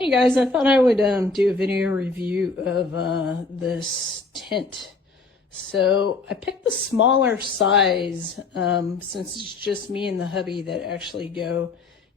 Hey guys, I thought I would do a video review of this tent. So I picked the smaller size since it's just me and the hubby that actually go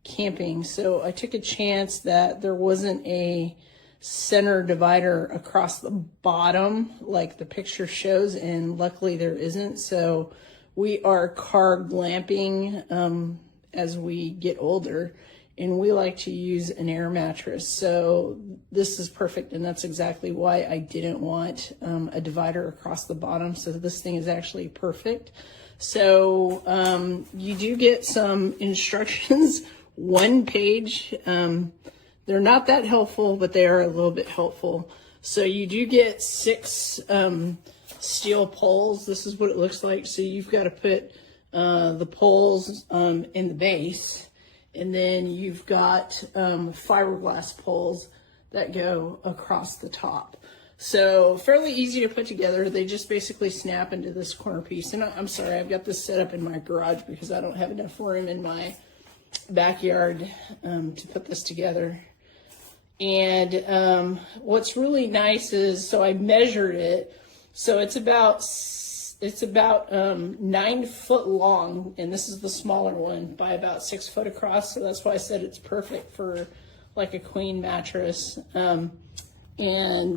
camping. So I took a chance that there wasn't a center divider across the bottom like the picture shows, and luckily there isn't. So we are car glamping as we get older, and we like to use an air mattress. So this is perfect, and that's exactly why I didn't want a divider across the bottom. So this thing is actually perfect. So you do get some instructions, one page. They're not that helpful, but they are a little bit helpful. So you do get 6 steel poles. This is what it looks like. So you've got to put the poles in the base. And then you've got fiberglass poles that go across the top. So fairly easy to put together. They just basically snap into this corner piece. And I'm sorry, I've got this set up in my garage because I don't have enough room in my backyard to put this together. And what's really nice is, so I measured it. So it's about 9 foot long, and this is the smaller one, by about 6 foot across. So that's why I said it's perfect for like a queen mattress. And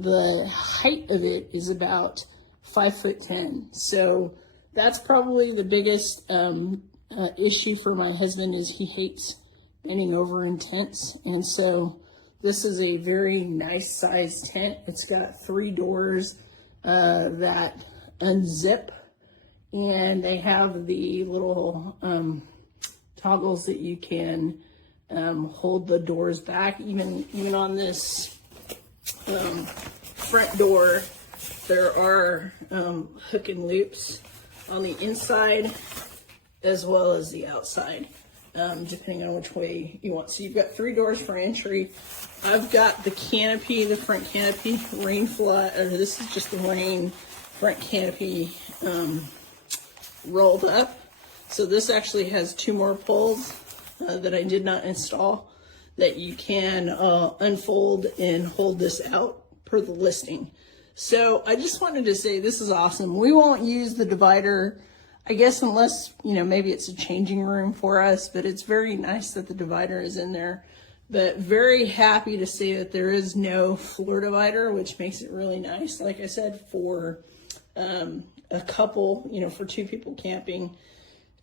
the height of it is about 5'10". So that's probably the biggest issue for my husband, is he hates bending over in tents. And so this is a very nice sized tent. It's got 3 doors that unzip, and they have the little toggles that you can hold the doors back. Even on this front door, there are hook and loops on the inside as well as the outside, depending on which way you want. So you've got 3 doors for entry. I've got the canopy, the front canopy, rain fly, or this is just the rain front canopy rolled up. So this actually has 2 more poles that I did not install that you can unfold and hold this out per the listing. So I just wanted to say this is awesome. We won't use the divider, I guess, unless, maybe it's a changing room for us, but it's very nice that the divider is in there. But very happy to say that there is no floor divider, which makes it really nice. Like I said, for a couple, for 2 people camping,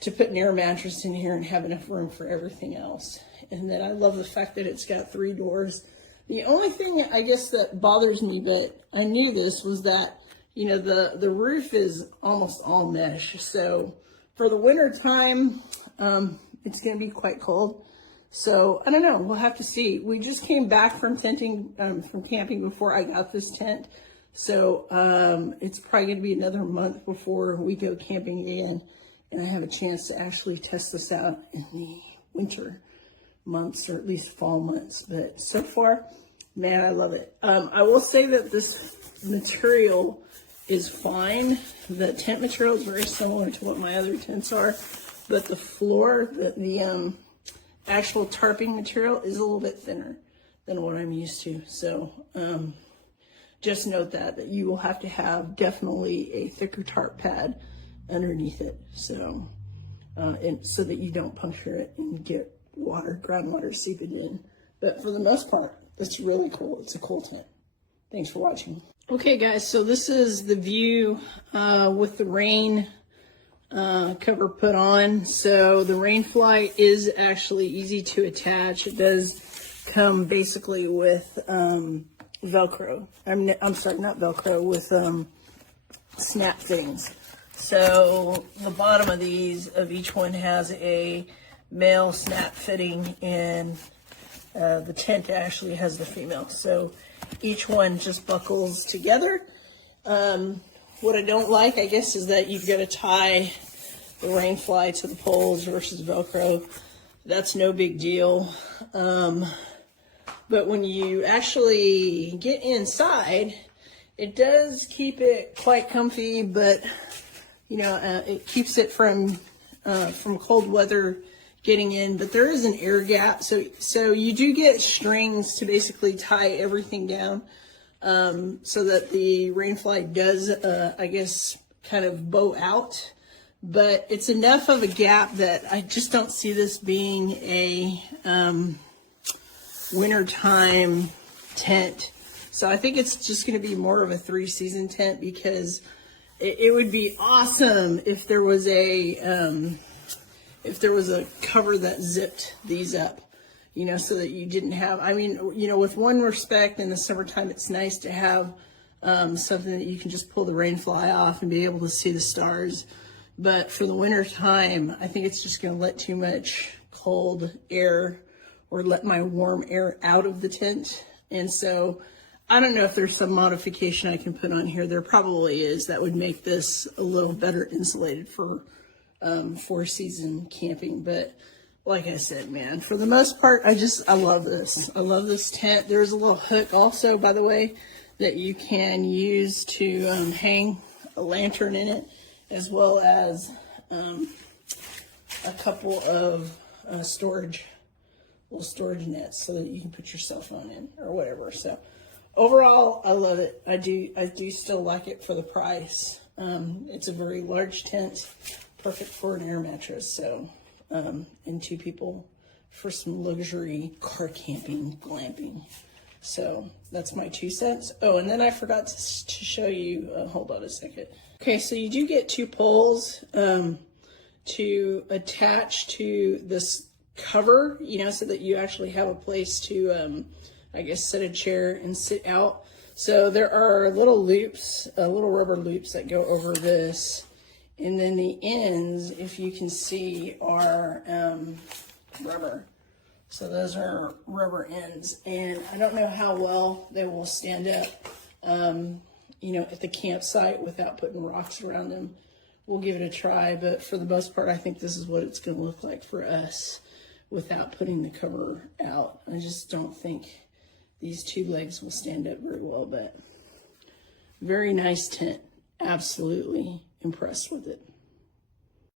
to put an air mattress in here and have enough room for everything else. And then I love the fact that it's got 3 doors. The only thing I guess that bothers me, but I knew this, was that, the roof is almost all mesh. So for the winter time, it's going to be quite cold. So I don't know, we'll have to see. We just came back from from camping before I got this tent. So it's probably going to be another month before we go camping again, and I have a chance to actually test this out in the winter months, or at least fall months. But so far, man, I love it. I will say that this material is fine. The tent material is very similar to what my other tents are, but the floor, the actual tarping material is a little bit thinner than what I'm used to. So just note that you will have to have definitely a thicker tarp pad underneath it, so so that you don't puncture it and get groundwater seeping in. But for the most part, it's really cool. It's a cool tent. Thanks for watching. Okay guys, so this is the view with the rain cover put on. So the rain fly is actually easy to attach. It does come basically with Velcro. I'm sorry, not Velcro, with snap fittings. So the bottom of each one has a male snap fitting, and the tent actually has the female. So each one just buckles together. What I don't like, I guess, is that you've got to tie the rain fly to the poles versus Velcro. That's no big deal. But when you actually get inside, it does keep it quite comfy, but it keeps it from cold weather getting in, but there is an air gap. So you do get strings to basically tie everything down, so that the rainfly does, I guess, kind of bow out. But it's enough of a gap that I just don't see this being a wintertime tent. So I think it's just going to be more of a 3-season tent, because it would be awesome if there was a cover that zipped these up, you know, so that you didn't have, I mean, you know, with one respect, in the summertime, it's nice to have something that you can just pull the rain fly off and be able to see the stars. But for the winter time, I think it's just going to let too much cold air, or let my warm air out of the tent. And so I don't know if there's some modification I can put on here. There probably is, that would make this a little better insulated for 4-season camping. But like I said, man, for the most part, I love this. I love this tent. There's a little hook also, by the way, that you can use to hang a lantern in it, as well as a couple of little storage nets, so that you can put your cell phone in or whatever. So overall, I love it. I do still like it for the price. It's a very large tent, perfect for an air mattress. So, and 2 people for some luxury car camping, glamping. So that's my 2 cents. Oh, and then I forgot to show you, hold on a second. Okay, so you do get 2 poles to attach to this cover, you know, so that you actually have a place to, I guess, set a chair and sit out. So there are little loops, little rubber loops that go over this. And then the ends, if you can see, are rubber. So those are rubber ends. And I don't know how well they will stand up, you know, at the campsite without putting rocks around them. We'll give it a try. But for the most part, I think this is what it's going to look like for us without putting the cover out. I just don't think these 2 legs will stand up very well, but very nice tent. Absolutely impressed with it.